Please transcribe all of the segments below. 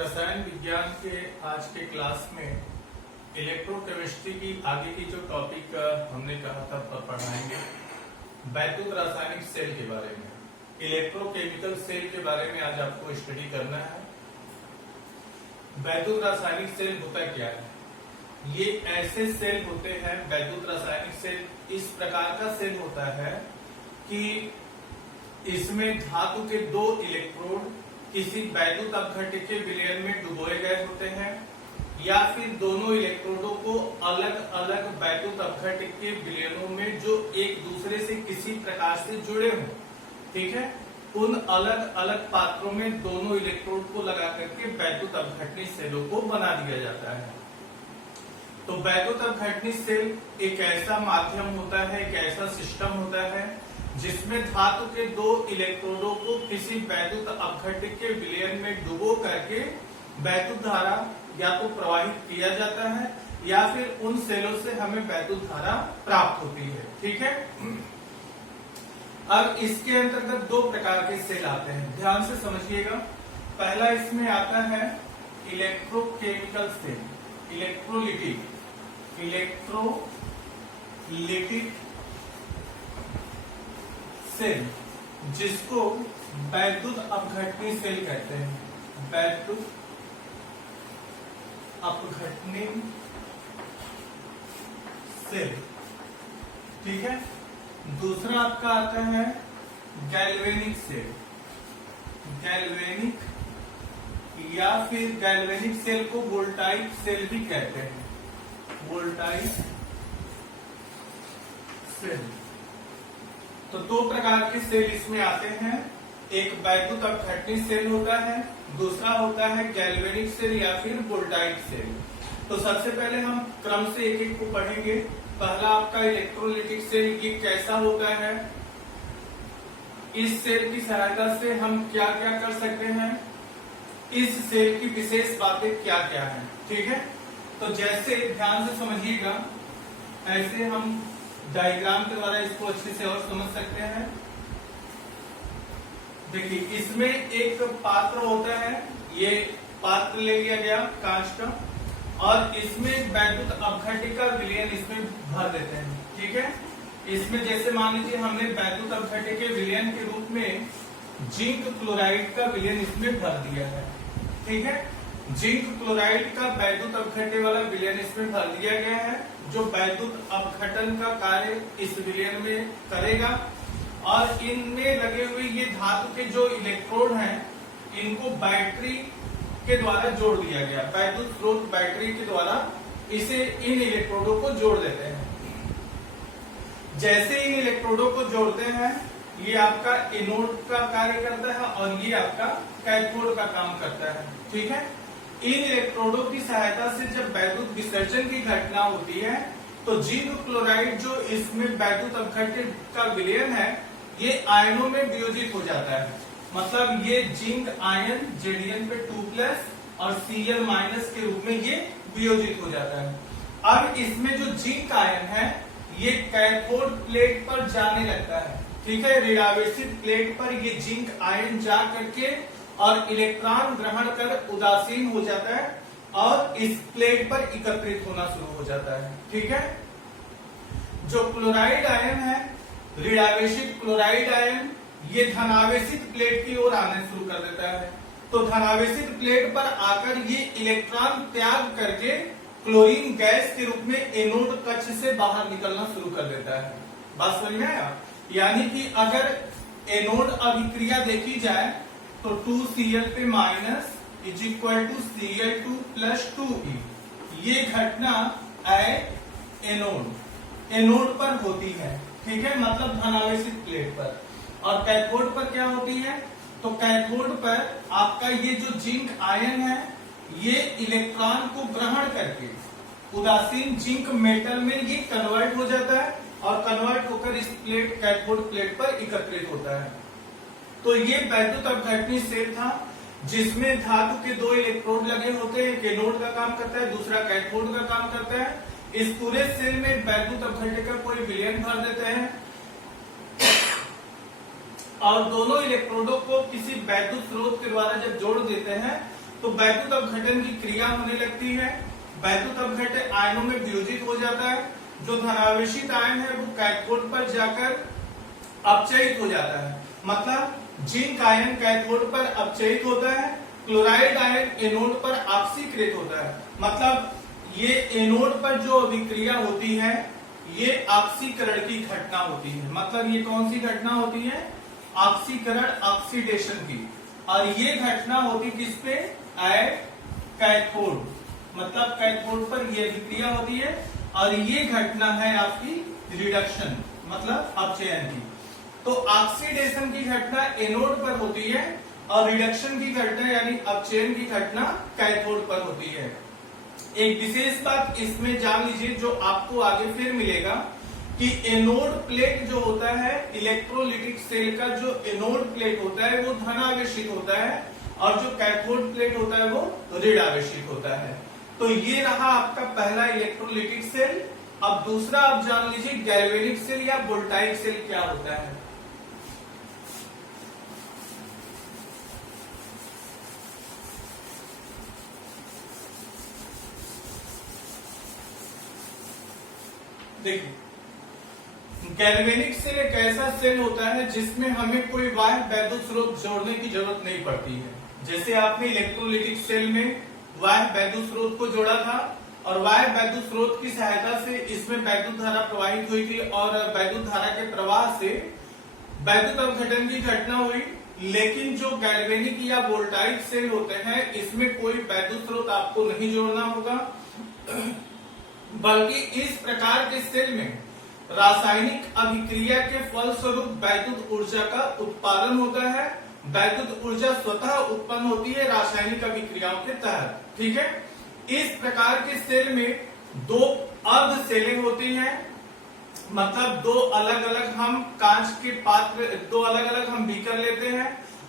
रसायन विज्ञान के आज के क्लास में इलेक्ट्रोकेमिस्ट्री की आगे की जो टॉपिक हमने कहा था पढ़ाएंगे वैद्युत रासायनिक सेल के बारे में। इलेक्ट्रोकेमिकल सेल के बारे में आज आपको स्टडी करना है। वैद्युत रासायनिक सेल होता क्या है? ये ऐसे सेल होते हैं, वैद्युत रासायनिक सेल इस प्रकार का सेल होता है कि इसमें धातु के दो इलेक्ट्रोड किसी वैद्युत अपघट्य विलयन में डुबोए गए होते हैं या फिर दोनों इलेक्ट्रोडों को अलग अलग वैद्युत अपघट्य के विलयनों में जो एक दूसरे से किसी प्रकार से जुड़े हों, ठीक है, उन अलग अलग पात्रों में दोनों इलेक्ट्रोड को लगा करके वैद्युत अपघटनी सेलों को बना दिया जाता है। तो वैद्युत अपघटनी सेल एक ऐसा माध्यम होता है, एक ऐसा सिस्टम होता है जिसमें धातु के दो इलेक्ट्रोडों को किसी वैद्युत अपघट्य के विलयन में डुबो करके वैद्युत धारा या तो प्रवाहित किया जाता है या फिर उन सेलों से हमें वैद्युत धारा प्राप्त होती है, ठीक है। अब इसके अंतर्गत दो प्रकार के सेल आते हैं, ध्यान से समझिएगा। पहला इसमें आता है इलेक्ट्रोकेमिकल सेल, इलेक्ट्रोलिटिक सेल, जिसको वैद्युत अपघटनी सेल कहते हैं, वैद्युत अपघटनी सेल, ठीक है। दूसरा आपका आता है गैल्वेनिक सेल, गैल्वेनिक या फिर गैल्वेनिक सेल को वोल्टाइक सेल भी कहते हैं, वोल्टाइक सेल। तो दो प्रकार के सेल इसमें आते हैं, एक वैद्युत अपघटनी सेल होता है, दूसरा होता है गैल्वेनिक सेल या फिर वोल्टाइक सेल। तो सबसे पहले हम क्रम से एक एक को पढ़ेंगे। पहला आपका इलेक्ट्रोलिटिक सेल, ये कैसा होता है? इस सेल की सहायता से हम क्या क्या कर सकते हैं, इस सेल की विशेष बातें क्या क्या हैं, ठीक है। तो जैसे ध्यान से समझिएगा, ऐसे हम डायग्राम के द्वारा इसको अच्छे से और समझ सकते हैं। देखिए, इसमें एक पात्र होता है, ये पात्र ले लिया गया कांच का, और इसमें वैद्युत अपघट्य का विलयन इसमें भर देते हैं, ठीक है। इसमें जैसे मान लीजिए हमने वैद्युत अपघट्य के विलयन के रूप में जिंक क्लोराइड का विलयन इसमें भर दिया है, ठीक है। जिंक क्लोराइड का वैद्युत अपघट्य वाला विलयन इसमें भर दिया गया है, जो वैद्युत अपघटन का कार्य इस विलयन में करेगा। और इनमें लगे हुए ये धातु के जो इलेक्ट्रोड हैं, इनको बैटरी के द्वारा जोड़ दिया गया, वैद्युत स्रोत बैटरी के द्वारा इसे इन इलेक्ट्रोडों को जोड़ देते हैं। जैसे इन इलेक्ट्रोडों को जोड़ते हैं, ये आपका एनोड का कार्य करता है और ये आपका कैथोड का काम करता है, ठीक है। इन इलेक्ट्रोडों की सहायता से जब वैद्युत विसर्जन की घटना होती है, तो जिंक क्लोराइड जो इसमें वैद्युत अपघट्य का विलयन है, ये आयनों में वियोजित हो जाता है। मतलब ये जिंक आयन जेडीएन पे 2+ और Cl- के रूप में ये वियोजित हो जाता है। अब इसमें जो जिंक आयन है, ये कैथोड प्लेट पर जाने लगता है, ठीक है। ऋणावेशित प्लेट पर ये जिंक आयन जा करके और इलेक्ट्रॉन ग्रहण कर उदासीन हो जाता है और इस प्लेट पर एकत्रित होना शुरू हो जाता है, ठीक है। जो क्लोराइड आयन है, ऋणावेशित क्लोराइड आयन, ये धनावेशित प्लेट की ओर आने शुरू कर देता है। तो धनावेशित प्लेट पर आकर ये इलेक्ट्रॉन त्याग करके क्लोरीन गैस के रूप में एनोड कक्ष से बाहर निकलना शुरू कर देता है। बात समझ में आया? यानी कि अगर एनोड अभिक्रिया देखी जाए तो 2Cl पे minus is equal to Cl2 + 2E, ये घटना एनोड पर होती है, ठीक है, मतलब धनावेशित प्लेट पर। और कैथोड पर क्या होती है? तो कैथोड पर आपका ये जो जिंक आयन है, ये इलेक्ट्रॉन को ग्रहण करके उदासीन जिंक मेटल में ये कन्वर्ट हो जाता है और कन्वर्ट होकर इस प्लेट कैथोड प्लेट पर एकत्रित होता है। तो ये वैद्युत अपघटनी सेल था, जिसमें धातु के दो इलेक्ट्रोड लगे होते हैं, एक एनोड का काम करता है, दूसरा कैथोड का काम करता है। इस पूरे सेल में वैद्युत अपघट्य का कोई विलयन भर देते हैं और दोनों इलेक्ट्रोडों को किसी वैद्युत स्रोत के द्वारा जब जोड़ देते हैं तो वैद्युत अपघटन की क्रिया होने लगती है, वैद्युत अपघटन आयनों में वियोजित हो जाता है, जो धनावेशित आयन है वो कैथोड पर जाकर अपचयित हो जाता है। मतलब जिंक आयन कैथोड पर अपचयित होता है, क्लोराइड आयन एनोड पर ऑक्सीकृत होता है। मतलब ये एनोड पर जो अभिक्रिया होती है ये ऑक्सीकरण की घटना होती है। मतलब ये कौन सी घटना होती है? ऑक्सीकरण, ऑक्सीडेशन की। और ये घटना होती किस पे? At cathode. मतलब कैथोड पर ये अभिक्रिया होती है और ये घटना है आपकी रिडक्शन, मतलब अपचयन की। तो ऑक्सीडेशन की घटना एनोड पर होती है और रिडक्शन की घटना यानी अपचयन की घटना कैथोड पर होती है। एक विशेष बात इसमें जान लीजिए जो आपको आगे फिर मिलेगा कि एनोड प्लेट जो होता है, इलेक्ट्रोलिटिक सेल का जो एनोड प्लेट होता है वो धनावेशित होता है और जो कैथोड प्लेट होता है वो ऋण आवेशित होता है। तो ये रहा आपका पहला इलेक्ट्रोलिटिक सेल। अब दूसरा आप जान लीजिए गैल्वेनिक सेल या वोल्टाइक सेल क्या होता है। देखिए, गैल्वेनिक सेल एक ऐसा सेल होता है जिसमें हमें कोई बाह्य वैद्युत स्रोत जोड़ने की जरूरत नहीं पड़ती है। जैसे आपने इलेक्ट्रोलिटिक सेल में बाह्य वैद्युत स्रोत को जोड़ा था और बाह्य वैद्युत स्रोत की सहायता से इसमें वैद्युत धारा प्रवाहित हुई थी और वैद्युत धारा के प्रवाह से वैद्युत अपघटन की घटना हुई। लेकिन जो गैल्वेनिक या वोल्टाइक सेल होते हैं इसमें कोई वैद्युत स्रोत आपको नहीं जोड़ना होगा, बल्कि इस प्रकार के सेल में रासायनिक अभिक्रिया के फलस्वरूप वैद्युत ऊर्जा का उत्पादन होता है। वैद्युत ऊर्जा स्वतः उत्पन्न होती है रासायनिक अभिक्रियाओं के तहत। ठीक है, इस प्रकार के सेल में दो अर्ध सेलें होती हैं। मतलब दो अलग अलग हम कांच के पात्र, दो अलग अलग हम बीकर लेते हैं,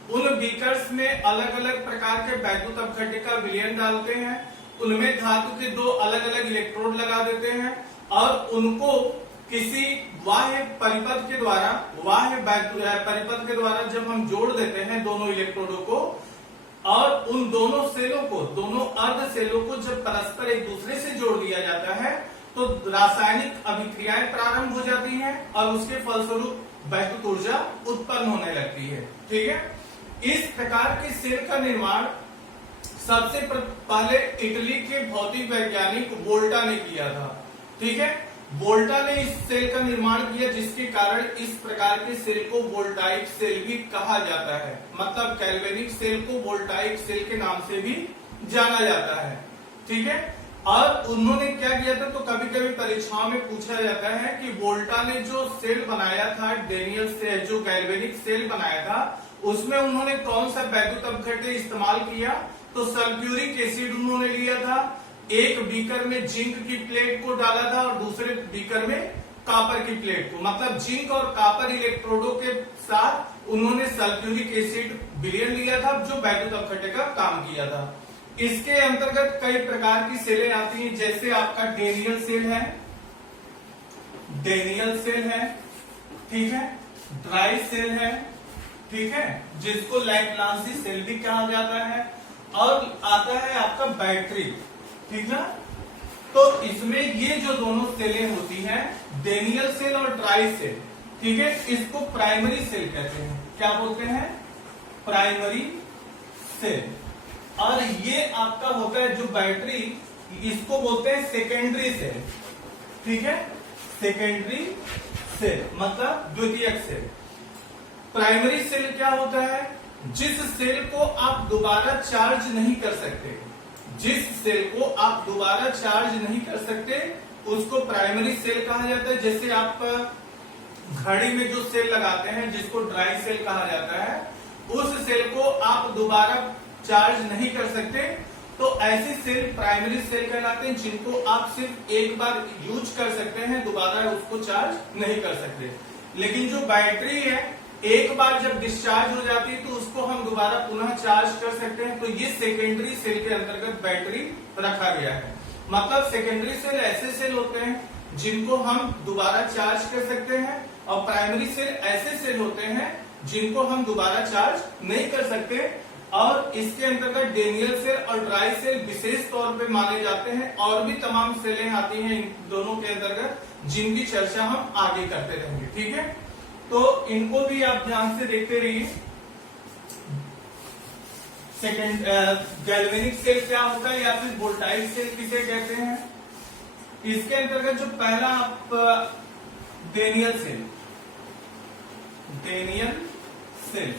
उन बीकर्स में अलग अलग प्रकार के वैद्युत अपघटन का विलयन डालते हैं, उनमें धातु के दो अलग अलग इलेक्ट्रोड लगा देते हैं और उनको किसी बाह्य परिपथ के द्वारा, परिपथ के द्वारा जब हम जोड़ देते हैं दोनों इलेक्ट्रोडों को और उन दोनों सेलों को, दोनों अर्ध सेलों को जब परस्पर एक दूसरे से जोड़ दिया जाता है तो रासायनिक अभिक्रियाएं प्रारंभ हो जाती हैं और उसके फलस्वरूप वैद्युत ऊर्जा उत्पन्न होने लगती है। ठीक है, इस प्रकार के सेल का निर्माण सबसे पहले इटली के भौतिक वैज्ञानिक वोल्टा ने किया था। ठीक है, वोल्टा ने इस सेल का निर्माण किया जिसके कारण इस प्रकार के सेल को वोल्टाइक सेल भी कहा जाता है। मतलब गैल्वेनिक सेल को वोल्टाइक सेल के नाम से भी जाना जाता है। ठीक है, और उन्होंने क्या किया था, तो कभी कभी परीक्षाओं में पूछा जाता है कि वोल्टा ने जो सेल बनाया था, डेनियल से जो गैल्वेनिक सेल बनाया था, उसमें उन्होंने कौन सा वैद्युत अपघटन इस्तेमाल किया, तो सल्फ्यूरिक एसिड उन्होंने लिया था। एक बीकर में जिंक की प्लेट को डाला था और दूसरे बीकर में कॉपर की प्लेट को। मतलब जिंक और कॉपर इलेक्ट्रोडों के साथ उन्होंने सल्फ्यूरिक एसिड विलयन लिया था जो वैद्युत अपघटन का काम किया था। इसके अंतर्गत कई प्रकार की सेलें आती हैं, जैसे आपका डेनियल सेल है, डेनियल सेल है, ठीक है, ड्राई सेल है, ठीक है, जिसको लैप्लासी सेल भी कहा जाता है, और आता है आपका बैटरी। ठीक है, तो इसमें ये जो दोनों सेलें होती हैं, डेनियल सेल और ड्राई सेल, ठीक है, इसको प्राइमरी सेल कहते हैं। क्या बोलते हैं? Primary cell. और ये आपका होता है जो बैटरी, इसको बोलते हैं सेकेंडरी सेल। ठीक है, सेकेंडरी सेल मतलब द्वितीयक सेल। प्राइमरी सेल क्या होता है? जिस सेल को आप दोबारा चार्ज नहीं कर सकते, जिस सेल को आप दोबारा चार्ज नहीं कर सकते उसको प्राइमरी सेल कहा जाता है। जैसे आप घड़ी में जो सेल लगाते हैं जिसको ड्राई सेल कहा जाता है, उस सेल को आप दोबारा चार्ज नहीं कर सकते, तो ऐसे सेल प्राइमरी सेल कहलाते हैं, जिनको आप सिर्फ एक बार यूज कर सकते हैं, दोबारा उसको चार्ज नहीं कर सकते। लेकिन जो बैटरी है, एक बार जब डिस्चार्ज हो जाती है तो उसको हम दोबारा पुनः चार्ज कर सकते हैं। तो ये सेकेंडरी सेल के अंतर्गत बैटरी रखा गया है। मतलब सेकेंडरी सेल ऐसे सेल होते हैं जिनको हम दोबारा चार्ज कर सकते हैं, और प्राइमरी सेल ऐसे सेल होते हैं जिनको हम दोबारा चार्ज नहीं कर सकते। और इसके अंतर्गत डेनियल सेल और ड्राई सेल विशेष तौर पे माने जाते हैं। और भी तमाम सेलें आती हैं इन दोनों के अंतर्गत, जिनकी चर्चा हम आगे करते रहेंगे। ठीक है, तो इनको भी आप ध्यान से देखते रहिए। सेकेंड, गैल्वेनिक सेल क्या होता है या फिर वोल्टाइक सेल किसे कहते हैं? इसके अंतर्गत जो पहला आप डेनियल सेल, डेनियल सेल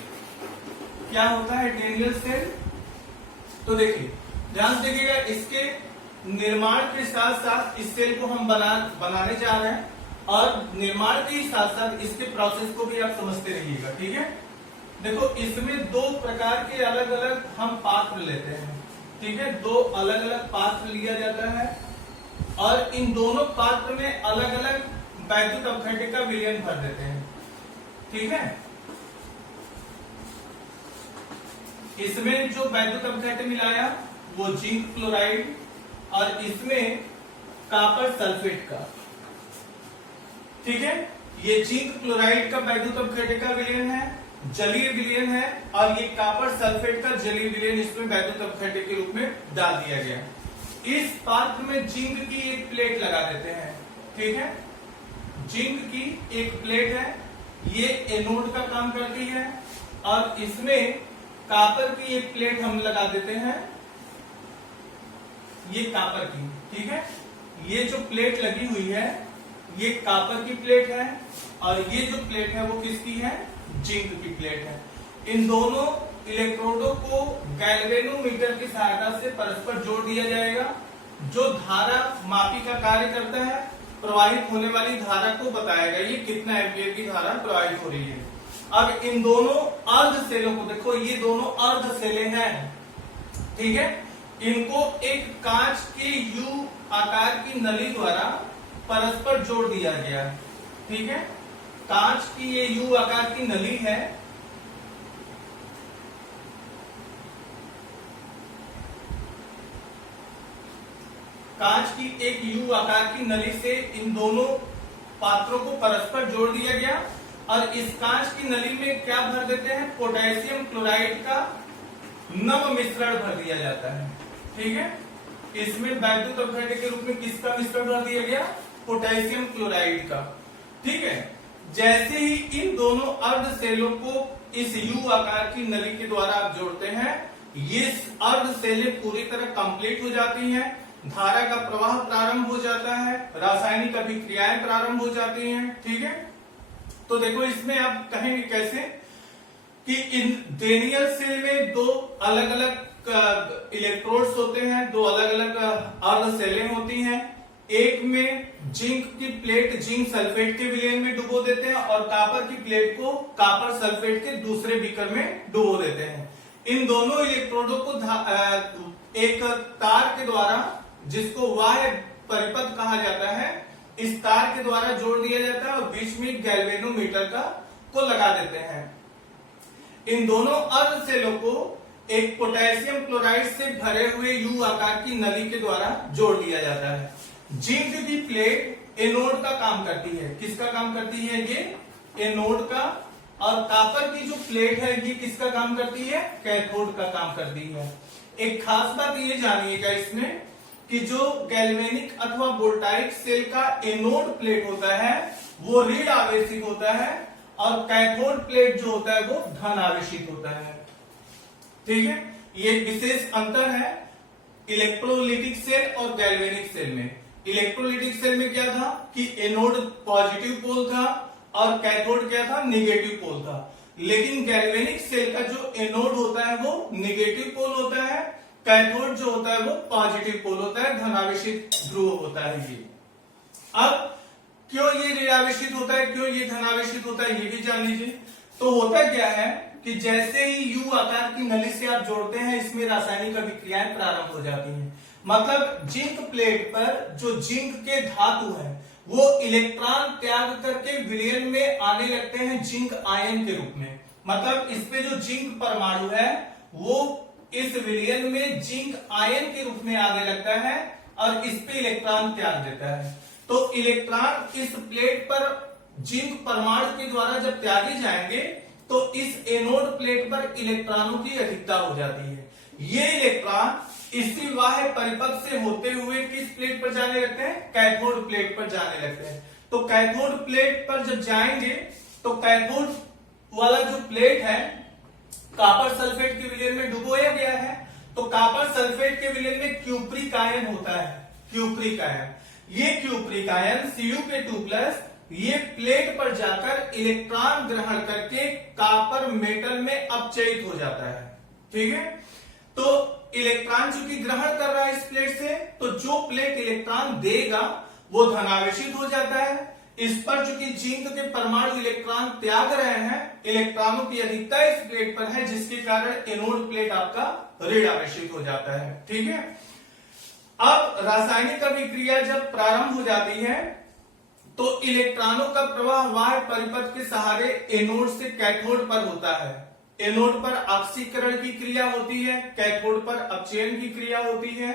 क्या होता है? डेनियल सेल, तो देखिए ध्यान से देखिएगा, इसके निर्माण के साथ साथ इस सेल को हम बनाने जा रहे हैं और निर्माण के साथ साथ इसके प्रोसेस को भी आप समझते रहिएगा। ठीक है, देखो इसमें दो प्रकार के अलग अलग हम पात्र लेते हैं। ठीक है, दो अलग अलग पात्र लिया जाता है और इन दोनों पात्र में अलग अलग वैद्युत अपघट्य का विलयन भर देते हैं। ठीक है, इसमें जो वैद्युत अपघट्य मिलाया वो जिंक क्लोराइड और इसमें कॉपर सल्फेट का। ठीक है, ये जिंक क्लोराइड का वैद्युत अपघट्य का विलयन है, जलीय विलयन है, और ये कॉपर सल्फेट का जलीय विलयन इसमें वैद्युत अपघट्य के रूप में डाल दिया गया। इस पात्र में जिंक की एक प्लेट लगा देते हैं। ठीक है, जिंक की एक प्लेट है, ये एनोड का काम करती है, और इसमें कॉपर की एक प्लेट हम लगा देते हैं, ये कॉपर की। ठीक है, ये जो प्लेट लगी हुई है ये कॉपर की प्लेट है और ये जो प्लेट है वो किसकी है? जिंक की प्लेट है। इन दोनों इलेक्ट्रोडों को गैल्वेनोमीटर की सहायता से परस्पर जोड़ दिया जाएगा, जो धारा मापी का कार्य करता है, प्रवाहित होने वाली धारा को बताएगा ये कितना एम्पियर की धारा प्रवाहित हो रही है। अब इन दोनों अर्ध सेलों को देखो, ये दोनों अर्ध सेलें हैं। ठीक है, इनको एक कांच के यू आकार की नली द्वारा परस्पर जोड़ दिया गया है। ठीक है, कांच की ये यू आकार की नली है, कांच की एक यू आकार की नली से इन दोनों पात्रों को परस्पर जोड़ दिया गया और इस कांच की नली में क्या भर देते हैं? पोटेशियम क्लोराइड का नम मिश्रण भर दिया जाता है। ठीक है, इसमें वैद्युत अपघट्य के रूप में किसका मिश्रण भर दिया गया? पोटेशियम क्लोराइड का। ठीक है, जैसे ही इन दोनों अर्ध सेलों को इस यू आकार की नली के द्वारा आप जोड़ते हैं, ये अर्ध सेलें पूरी तरह कंप्लीट हो जाती हैं, धारा का प्रवाह प्रारंभ हो जाता है, रासायनिक अभिक्रियाएं प्रारंभ हो जाती हैं। ठीक है, तो देखो इसमें आप कहेंगे कैसे कि इन डेनियल सेल में दो अलग अलग इलेक्ट्रोड्स होते हैं, दो अलग अलग अर्ध सेलें होती हैं। एक में जिंक की प्लेट जिंक सल्फेट के विलयन में डुबो देते हैं और कॉपर की प्लेट को कॉपर सल्फेट के दूसरे बीकर में डुबो देते हैं। इन दोनों इलेक्ट्रोडों को एक तार के द्वारा, जिसको बाह्य परिपथ कहा जाता है, इस तार के द्वारा जोड़ दिया जाता है और बीच में गैल्वेनोमीटर को लगा देते हैं। इन दोनों अर्ध सेलों को एक पोटेशियम क्लोराइड से भरे हुए यू आकार की नली के द्वारा जोड़ दिया जाता है। जिंक की प्लेट एनोड का काम करती है। किसका काम करती है? ये एनोड का। और कॉपर की जो प्लेट है ये किसका काम करती है? कैथोड का काम करती है। एक खास बात ये जानिएगा इसमें कि जो गैल्वेनिक अथवा वोल्टाइक सेल का एनोड प्लेट होता है वो ऋण आवेशित होता है और कैथोड प्लेट जो होता है वो धन आवेशित होता है। ठीक है, ये विशेष अंतर है इलेक्ट्रोलिटिक सेल और गैल्वेनिक सेल में। इलेक्ट्रोलिटिक सेल में क्या था कि एनोड पॉजिटिव पोल था और कैथोड क्या था? निगेटिव पोल था। लेकिन गैल्वेनिक सेल का जो एनोड होता है वो निगेटिव पोल होता है, कैथोड जो होता है वो पॉजिटिव पोल होता है, धनावेशित ध्रुव होता है ये। अब क्यों ये ऋणावेशित होता है, क्यों ये धनावेशित होता है, ये भी जान लीजिए। तो होता क्या है कि जैसे ही यू आकार की नली से आप जोड़ते हैं, इसमें रासायनिक अभिक्रियाएं प्रारंभ हो जाती हैं। मतलब जिंक प्लेट पर जो जिंक के धातु है वो इलेक्ट्रॉन त्याग करके विलयन में आने लगते हैं जिंक आयन के रूप में। मतलब इसमें जो जिंक परमाणु है वो इस विलयन में जिंक आयन के रूप में आने लगता है और इस पे इलेक्ट्रॉन त्याग देता है। तो इलेक्ट्रॉन इस प्लेट पर जिंक परमाणु के द्वारा जब त्यागे जाएंगे तो इस एनोड प्लेट पर इलेक्ट्रॉनों की अधिकता हो जाती है। ये इलेक्ट्रॉन इसी बाह्य परिपथ से होते हुए किस प्लेट पर जाने लगते हैं? कैथोड प्लेट पर जाने लगते हैं। तो कैथोड प्लेट पर जब जाएंगे तो कैथोड वाला जो प्लेट है कॉपर सल्फेट के विलयन में डुबोया गया है, तो कॉपर सल्फेट के विलयन में क्यूप्रिक आयन होता है, क्यूप्रिक आयन। ये क्यूप्रिक आयन Cu2+ ये प्लेट पर जाकर इलेक्ट्रॉन ग्रहण करके कॉपर मेटल में अपचयित हो जाता है। ठीक है, तो इलेक्ट्रॉन चूंकि ग्रहण कर रहा है इस प्लेट से, तो जो प्लेट इलेक्ट्रॉन देगा वो धनावेशित हो जाता है। इस पर चूंकि जिंक के परमाणु इलेक्ट्रॉन त्याग रहे हैं, इलेक्ट्रॉनों की अधिकता इस प्लेट पर है, जिसके कारण एनोड प्लेट आपका ऋण आवेशित हो जाता है। ठीक है, अब रासायनिक अभिक्रिया जब प्रारंभ हो जाती है तो इलेक्ट्रॉनों का प्रवाह बाह्य परिपथ के सहारे एनोड से कैथोड पर होता है। एनोड पर ऑक्सीकरण की क्रिया होती है, कैथोड पर अपचयन की क्रिया होती है,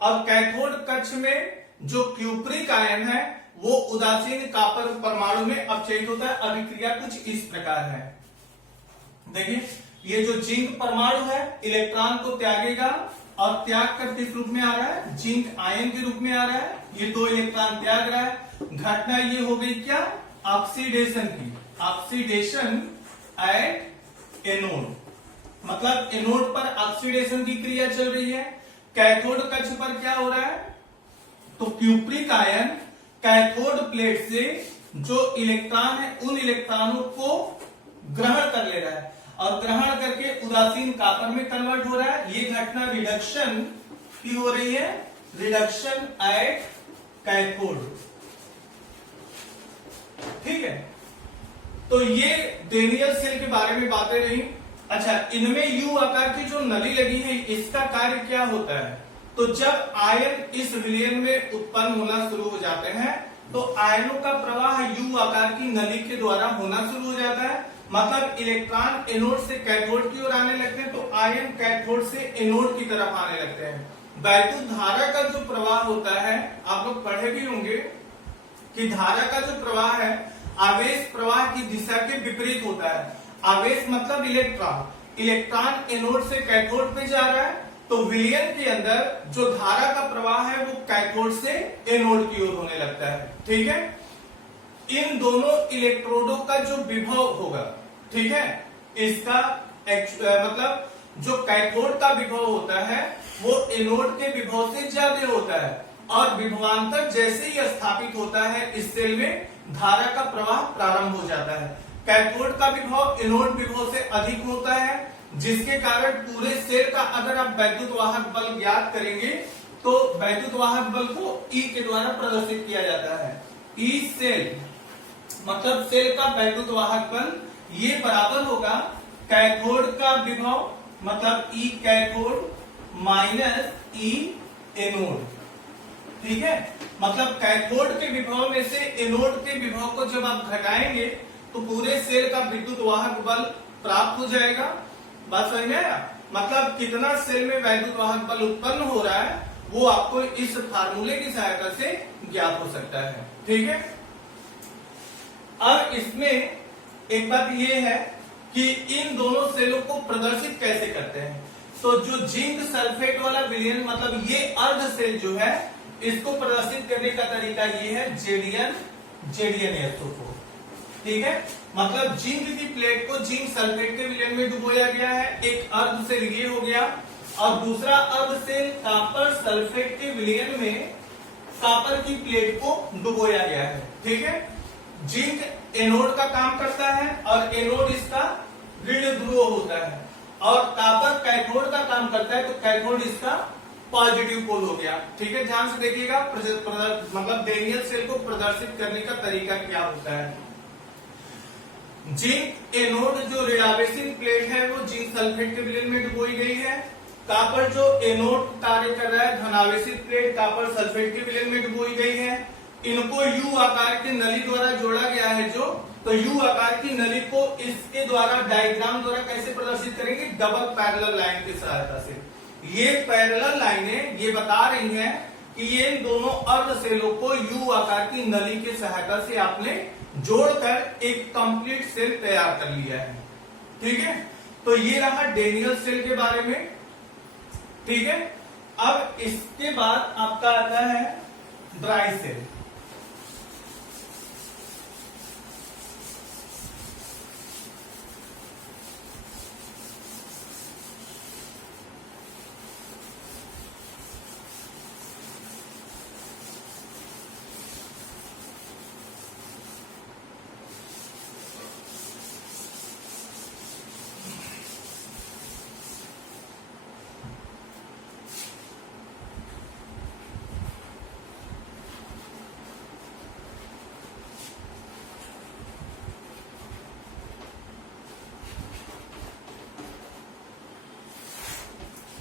और कैथोड कक्ष में जो क्यूप्रिक आयन है वो उदासीन कॉपर परमाणु में अपचयित होता है। अभिक्रिया कुछ इस प्रकार है, देखिए ये जो जिंक परमाणु है इलेक्ट्रॉन को त्यागेगा और त्याग कर किस रूप में आ रहा है? जिंक आयन के रूप में आ रहा है। ये दो इलेक्ट्रॉन त्याग रहा है, घटना ये हो गई क्या? ऑक्सीडेशन की, ऑक्सीडेशन एट एनोड, मतलब एनोड पर ऑक्सीडेशन की क्रिया चल रही है। कैथोड कक्ष पर क्या हो रहा है? तो क्यूप्रिक आयन कैथोड प्लेट से जो इलेक्ट्रॉन है उन इलेक्ट्रॉनों को ग्रहण कर ले रहा है और ग्रहण करके उदासीन कॉपर में कन्वर्ट हो रहा है। ये घटना रिडक्शन की हो रही है, रिडक्शन एट कैथोड। ठीक है, तो ये डेनियल सेल के बारे में बातें रही। अच्छा, इनमें यू आकार की जो नली लगी है इसका कार्य क्या होता है? तो जब आयन इस विलयन में उत्पन्न होना शुरू हो जाते हैं तो आयनों का प्रवाह यू आकार की नली के द्वारा होना शुरू हो जाता है। मतलब इलेक्ट्रॉन एनोड से कैथोड की ओर आने लगते हैं तो आयन कैथोड से एनोड की तरफ आने लगते हैं। वैद्युत धारा का जो प्रवाह होता है, आप लोग पढ़े भी होंगे कि धारा का जो प्रवाह है आवेश प्रवाह की दिशा के विपरीत होता है। आवेश मतलब इलेक्ट्रॉन, इलेक्ट्रॉन एनोड से कैथोड पे जा रहा है तो विलयन के अंदर जो धारा का प्रवाह है वो कैथोड से एनोड की ओर होने लगता है। ठीक है, इन दोनों इलेक्ट्रोडों का जो विभव होगा, ठीक है, इसका मतलब जो कैथोड का विभव होता है वो एनोड के विभव से ज्यादा होता है और विभवांतर जैसे ही स्थापित होता है इस सेल में धारा का प्रवाह प्रारंभ हो जाता है। कैथोड का विभव एनोड विभव से अधिक होता है, जिसके कारण पूरे सेल का अगर आप वैद्युत वाहक बल ज्ञात करेंगे तो वैद्युत वाहक बल को E के द्वारा प्रदर्शित किया जाता है। E सेल मतलब सेल का वैद्युत वाहक बल ये बराबर होगा कैथोड का विभव मतलब E cathode minus E anode. ठीक है, मतलब कैथोड के विभव में से एनोड के विभव को जब आप घटाएंगे तो पूरे सेल का विद्युत वाहक बल प्राप्त हो जाएगा। बात समझ में आया? मतलब कितना सेल में वैद्युत वाहक बल उत्पन्न हो रहा है वो आपको इस फार्मूले की सहायता से ज्ञात हो सकता है। ठीक है, अब इसमें एक बात ये है कि इन दोनों सेलों को प्रदर्शित कैसे करते हैं। तो जो जिंक सल्फेट वाला विलयन मतलब ये अर्ध सेल जो है इसको प्रदर्शित करने का तरीका ये है JDNSO4। ठीक है, मतलब जिंक की प्लेट को जिंक सल्फेट के विलयन में डुबोया गया है, एक अर्ध सेल ये हो गया और दूसरा अर्ध सेल कॉपर सल्फेट के विलयन में कॉपर की प्लेट को डुबोया गया है। ठीक है, जिंक एनोड का काम करता है और एनोड इसका ऋण ध्रुव होता है और कॉपर कैथोड का काम करता है तो कैथोड इसका पॉजिटिव पोल हो गया। ठीक है, ध्यान से देखिएगा मतलब डेनियल सेल को प्रदर्शित करने का तरीका क्या होता है। जिंक एनोड जो ऋणावेशित प्लेट है वो जिंक सल्फेट के विलयन में डुबोई गई है। कॉपर जो एनोड कार्य कर रहा है धनावेशित प्लेट कॉपर सल्फेट के विलयन में डुबोई गई है। इनको यू आकार की नली द्वारा जोड़ा गया है जो, तो यू आकार की नली को इसके द्वारा डायग्राम द्वारा कैसे प्रदर्शित करेंगे? डबल पैरेलल लाइन की सहायता से। ये पैरेलल लाइनें ये बता रही हैं कि ये दोनों अर्ध सेलों को यू आकार की नली की सहायता से आपने जोड़कर एक कंप्लीट सेल तैयार कर लिया है। ठीक है, तो ये रहा डेनियल सेल के बारे में। ठीक है, अब इसके बाद आपका आता है ड्राई सेल।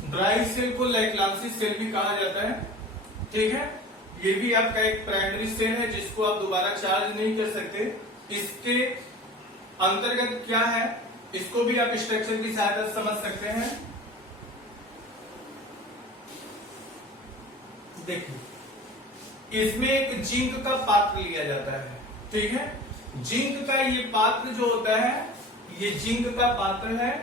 ड्राई सेल को लैक्लांसी सेल भी कहा जाता है। ठीक है, ये भी आपका एक प्राइमरी सेल है जिसको आप दोबारा चार्ज नहीं कर सकते। इसके अंतर्गत क्या है, इसको भी आप स्ट्रक्चर की सहायता से समझ सकते हैं। देखिए, इसमें एक जिंक का पात्र लिया जाता है। ठीक है, जिंक का ये पात्र जो होता है, ये जिंक का पात्र है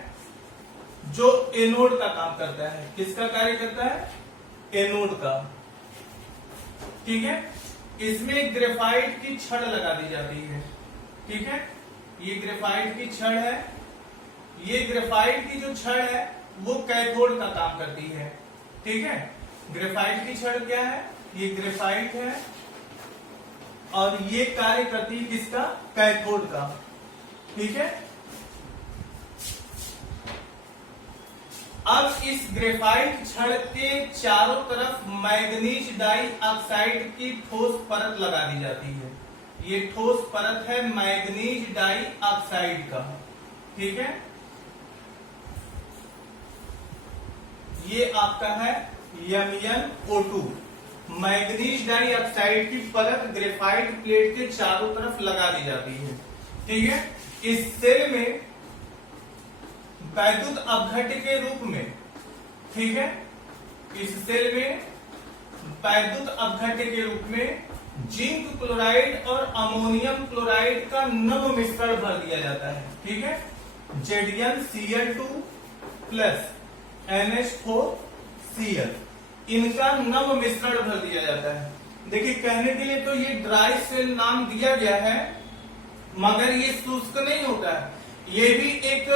जो एनोड का काम करता है। किसका कार्य करता है? एनोड का। ठीक है, इसमें ग्रेफाइट की छड़ लगा दी जाती है। ठीक है, ये ग्रेफाइट की छड़ है। ये ग्रेफाइट की जो छड़ है वो कैथोड का काम करती है। ठीक है, ग्रेफाइट की छड़ क्या है? ये ग्रेफाइट है और ये कार्य करती है किसका? कैथोड का। ठीक है, अब इस ग्रेफाइट छड़ के चारों तरफ मैग्नीज डाई ऑक्साइड की ठोस परत लगा दी जाती है। ये ठोस परत है मैग्नीज डाई ऑक्साइड का। ठीक है, ये आपका है MnO2। मैग्नीज डाई ऑक्साइड की परत ग्रेफाइट प्लेट के चारों तरफ लगा दी जाती है। ठीक है, इस सेल में वैद्युत अपघट्य के रूप में, ठीक है, इस सेल में वैद्युत अपघट्य के रूप में जिंक क्लोराइड और अमोनियम क्लोराइड का नव मिश्रण भर दिया जाता है। ठीक है, ZnCl2 प्लस NH4Cl, इनका नव मिश्रण भर दिया जाता है। देखिए, कहने के लिए तो ये ड्राई सेल नाम दिया गया है, मगर ये शुष्क नहीं होता है। ये भी एक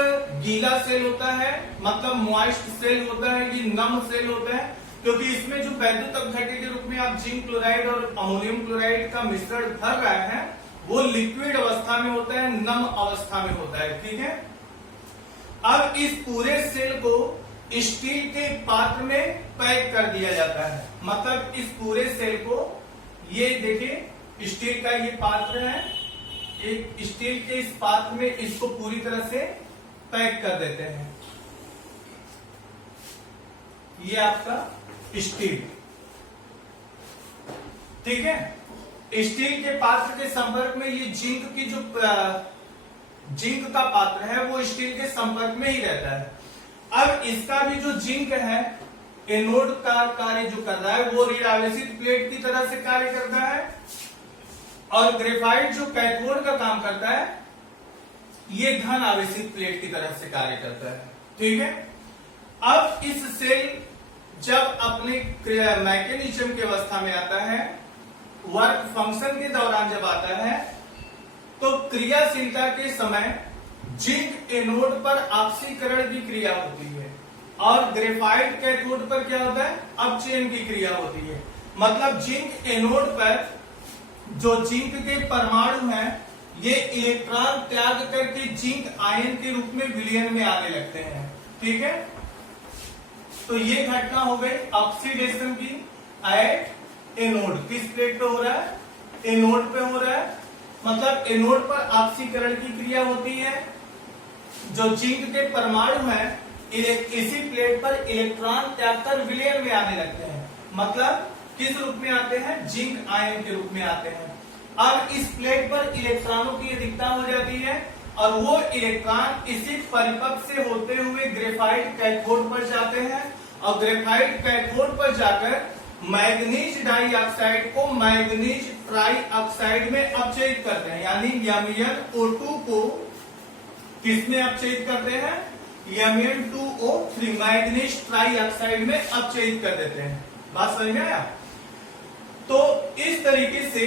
गीला सेल होता है, मतलब मॉइस्ट सेल होता है, ये नम सेल होता है, क्योंकि इसमें जो वैद्युत अपघट्य के रूप में आप जिंक क्लोराइड और अमोनियम क्लोराइड का मिश्रण भर रहे हैं वो लिक्विड अवस्था में होता है, नम अवस्था में होता है। ठीक है, अब इस पूरे सेल को स्टील के पात्र में पैक कर दिया जाता है। मतलब इस पूरे सेल को, ये देखिए स्टील का ये पात्र है, एक स्टील के इस पात्र में इसको पूरी तरह से पैक कर देते हैं। ये आपका स्टील। ठीक है, स्टील के पात्र के संपर्क में ये जिंक की जो जिंक का पात्र है वो स्टील के संपर्क में ही रहता है। अब इसका भी जो जिंक है एनोड का कार्य जो कर रहा है वो ऋण आवेशित प्लेट की तरह से कार्य करता है, और ग्रेफाइट जो कैथोड का काम करता है ये धन आवेशित प्लेट की तरफ से कार्य करता है। ठीक है, अब इस सेल जब अपने मैकेनिज्म की अवस्था में आता है, वर्क फंक्शन के दौरान जब आता है, तो क्रियाशीलता के समय जिंक एनोड पर ऑक्सीकरण की क्रिया होती है और ग्रेफाइट कैथोड पर क्या होता है? अपचयन की क्रिया होती है। मतलब जिंक एनोड पर जो जिंक के परमाणु हैं ये इलेक्ट्रॉन त्याग करके जिंक आयन के रूप में विलयन में आने लगते हैं। ठीक है, तो ये घटना हो गई ऑक्सीडेशन की एट एनोड। किस प्लेट पे हो रहा है? एनोड पे हो रहा है। मतलब एनोड पर ऑक्सीकरण की क्रिया होती है, जो जिंक के परमाणु हैं इसी प्लेट पर इलेक्ट्रॉन त्याग कर विलयन में आने लगते हैं। मतलब किस रूप में आते हैं? जिंक आयन के रूप में आते हैं। अब इस प्लेट पर इलेक्ट्रॉनों की अधिकता हो जाती है और वो इलेक्ट्रॉन इसी परिपथ से होते हुए ग्रेफाइट कैथोड पर जाते हैं और ग्रेफाइट कैथोड पर जाकर मैग्नीज डाइऑक्साइड को मैग्नीज ट्राई ऑक्साइड में अपचयित करते हैं, यानी MnO2 को किसमें अपचयित करते हैं? Mn2O3 मैग्नीज ट्राइऑक्साइड में अपचयित कर देते हैं। बात समझ में आया? तो इस तरीके से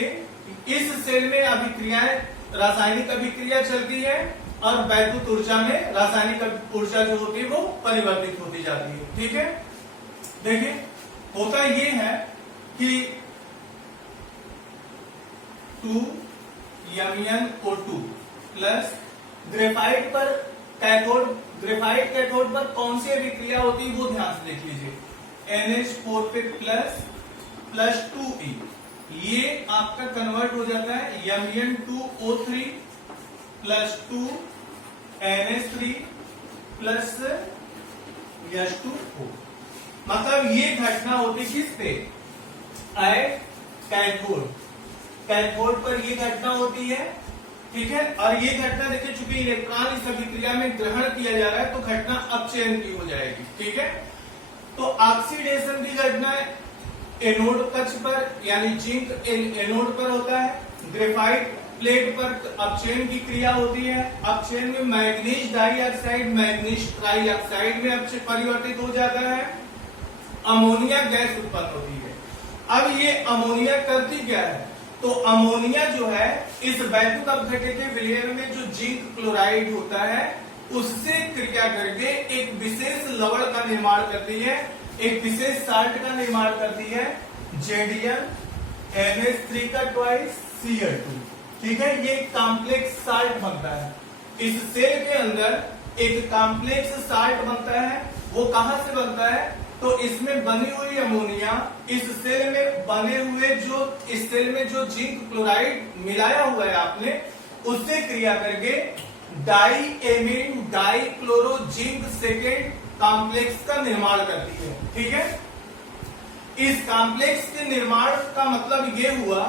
इस सेल में अभिक्रियाएं, रासायनिक अभिक्रिया चलती है और वैद्युत ऊर्जा में रासायनिक ऊर्जा जो होती है वो परिवर्तित होती जाती है। ठीक है, देखिए होता ये है कि 2MnO2 प्लस ग्रेफाइट पर ग्रेफाइट कैथोड पर कौन सी अभिक्रिया होती है वो ध्यान से देख लीजिए। NH4 पे प्लस 2E, ये आपका कन्वर्ट हो जाता है Mn2O3 plus 2NH3 plus H2O। मतलब ये घटना होती किस पे? कैथोड पर ये घटना होती है। ठीक है, और ये घटना देखिए चूंकि इलेक्ट्रॉन इस अभिक्रिया में ग्रहण किया जा रहा है तो घटना अपचयन की हो जाएगी। ठीक है, तो ऑक्सीडेशन की घटना एनोड कक्ष पर यानी जिंक एनोड पर होता है। ग्रेफाइट प्लेट पर अपचयन की क्रिया होती है। अपचयन में मैग्नीज डाइऑक्साइड मैग्नीज ट्राइऑक्साइड में परिवर्तित हो जाता है। अमोनिया गैस उत्पन्न होती है। अब ये अमोनिया करती क्या है? तो अमोनिया जो है इस वैद्युत अपघट्य के विलयन में जो जिंक क्लोराइड होता है उससे क्रिया करके एक विशेष लवण का निर्माण करती है, एक विशेष साल्ट का निर्माण करती है, जेडियम NH3 का ट्वाइस Cl2। ठीक है, ये कॉम्प्लेक्स साल्ट बनता है। इस सेल के अंदर एक कॉम्प्लेक्स साल्ट बनता है। वो कहां से बनता है? तो इसमें बनी हुई अमोनिया इस सेल में बने हुए इस सेल में जो जिंक क्लोराइड मिलाया हुआ है आपने, उससे क्रिया करके डाईएमीन डाईक्लोरो जिंक सेकेंड कॉम्प्लेक्स का निर्माण करती है। ठीक है, इस कॉम्प्लेक्स के निर्माण का मतलब ये हुआ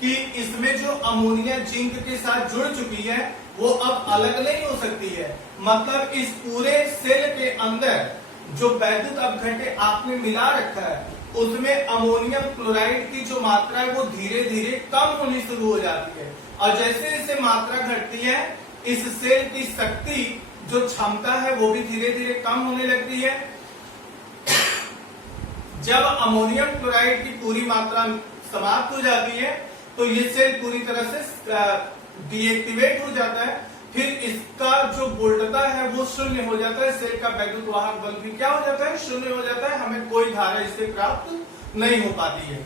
कि इसमें जो अमोनिया जिंक के साथ जुड़ चुकी है वो अब अलग नहीं हो सकती है। मतलब इस पूरे सेल के अंदर जो वैद्युत अपघट्य आपने मिला रखा है उसमें अमोनियम क्लोराइड की जो मात्रा है वो धीरे धीरे कम होनी शुरू हो जाती है। और जैसे जैसे मात्रा घटती है इस सेल की शक्ति जो क्षमता है वो भी धीरे धीरे कम होने लगती है। जब अमोनियम क्लोराइड की पूरी मात्रा समाप्त हो जाती है तो ये सेल पूरी तरह से डीएक्टिवेट हो जाता है। फिर इसका जो वोल्टता है वो शून्य हो जाता है। सेल का वैद्युत वाहक बल भी क्या हो जाता है? शून्य हो जाता है। हमें कोई धारा इससे प्राप्त नहीं हो पाती है।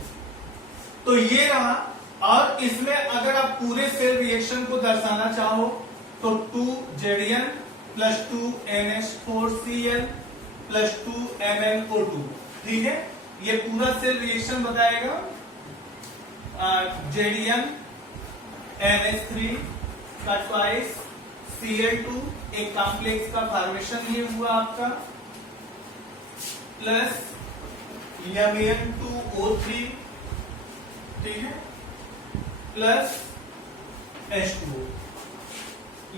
तो ये रहा। और इसमें अगर आप पूरे सेल रिएक्शन को दर्शाना चाहो तो 2JDN plus 2NH4Cl plus 2MnO2। ठीक है, ये पूरा सेल रिएक्शन बताएगा। JDN NH3 का ट्वाइस Cl2 एक कॉम्प्लेक्स का फॉर्मेशन ये हुआ आपका, प्लस Mn2O3। ठीक है, प्लस H2O।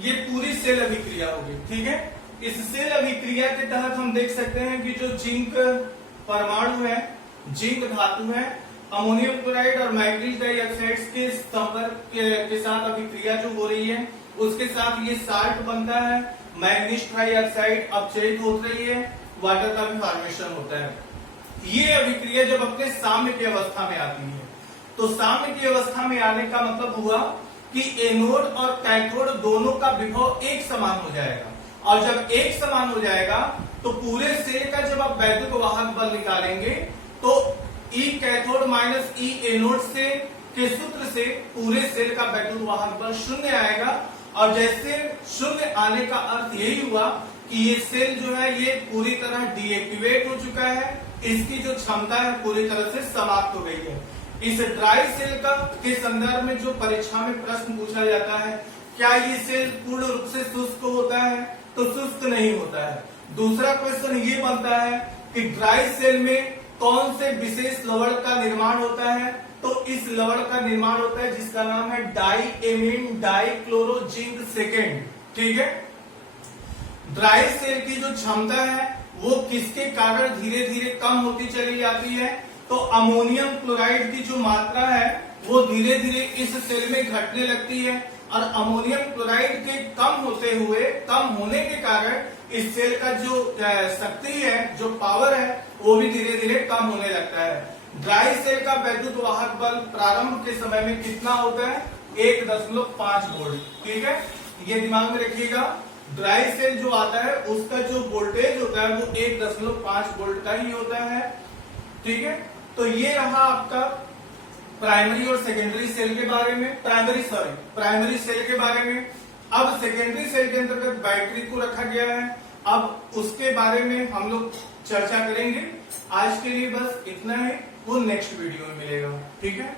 ये पूरी सेल अभिक्रिया होगी। ठीक है, इस सेल अभिक्रिया के तहत हम देख सकते हैं कि जो जिंक परमाणु है, जिंक धातु है, अमोनियम क्लोराइड और मैग्नीज डाइऑक्साइड के संपर्क के साथ अभिक्रिया जो हो रही है उसके साथ ये साल्ट बनता है। मैग्नीज ट्राइऑक्साइड अपचयित हो रही है, वाटर का भी फॉर्मेशन होता है। ये अभिक्रिया जब अपने साम्य की अवस्था में आती है तो साम्य की अवस्था में आने का मतलब हुआ कि एनोड और कैथोड दोनों का विभव एक समान हो जाएगा। और जब एक समान हो जाएगा तो पूरे सेल का जब आप वैद्युत वाहक बल निकालेंगे तो E cathode minus E anode से के सूत्र से पूरे सेल का वैद्युत वाहक बल शून्य आएगा। और जैसे शून्य आने का अर्थ यही हुआ कि ये सेल जो है ये पूरी तरह डीएक्टिवेट हो चुका है, इसकी जो क्षमता है पूरी तरह से समाप्त हो गई है। इस ड्राई सेल का के संदर्भ में जो परीक्षा में प्रश्न पूछा जाता है, क्या ये सेल पूर्ण रूप से शुष्क होता है? तो शुष्क नहीं होता है। दूसरा क्वेश्चन ये बनता है कि ड्राई सेल में कौन से विशेष लवण का निर्माण होता है? तो इस लवण का निर्माण होता है जिसका नाम है डाईएमीन डाईक्लोरो जिंक सेकेंड। ठीक है, ड्राई सेल की जो क्षमता है वो किसके कारण धीरे धीरे कम होती चली जाती है? तो अमोनियम क्लोराइड की जो मात्रा है वो धीरे धीरे इस सेल में घटने लगती है। और अमोनियम क्लोराइड के कम होने के कारण इस सेल का जो शक्ति है, जो पावर है, वो भी धीरे धीरे कम होने लगता है। ड्राई सेल का वैद्युत वाहक बल प्रारंभ के समय में कितना होता है? 1.5 वोल्ट। ठीक है, ये दिमाग में रखिएगा। ड्राई सेल जो आता है उसका जो वोल्टेज होता है वो 1.5 वोल्ट का ही होता है। ठीक है, तो ये रहा आपका प्राइमरी और सेकेंडरी सेल के बारे में, प्राइमरी सेल के बारे में। अब सेकेंडरी सेल के अंतर्गत बैटरी को रखा गया है, अब उसके बारे में हम लोग चर्चा करेंगे। आज के लिए बस इतना है, वो नेक्स्ट वीडियो में मिलेगा। ठीक है।